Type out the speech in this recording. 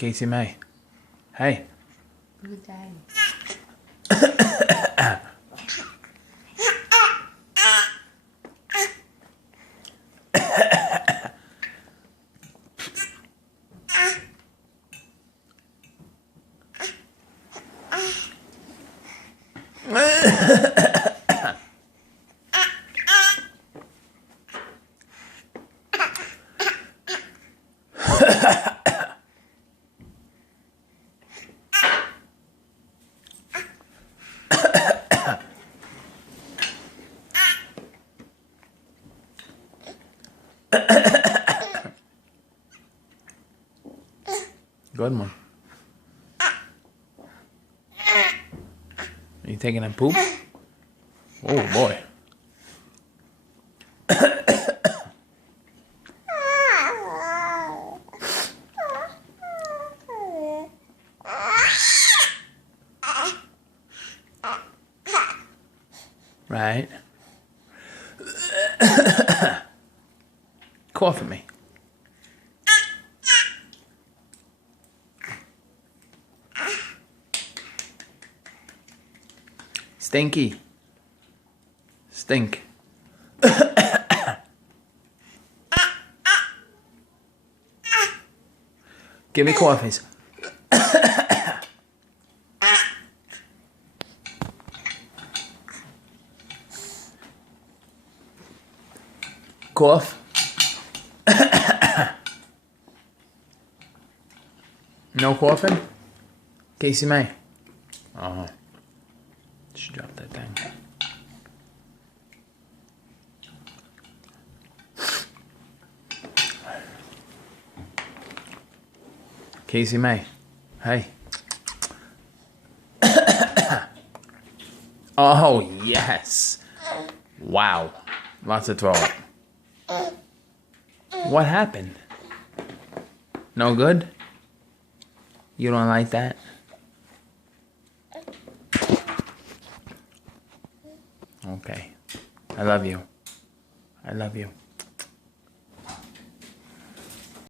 Casey May. Hey. Good time. Good one. Are you taking a poop? Oh boy. Right. Cough at me. Stinky. Stink. Give me coffees. Cough. No coughing? Casey May. Oh. She dropped that thing. Casey May. Hey. Oh, yes. Wow. Lots of throw up. What happened? No good? You don't like that? Okay. I love you. I love you.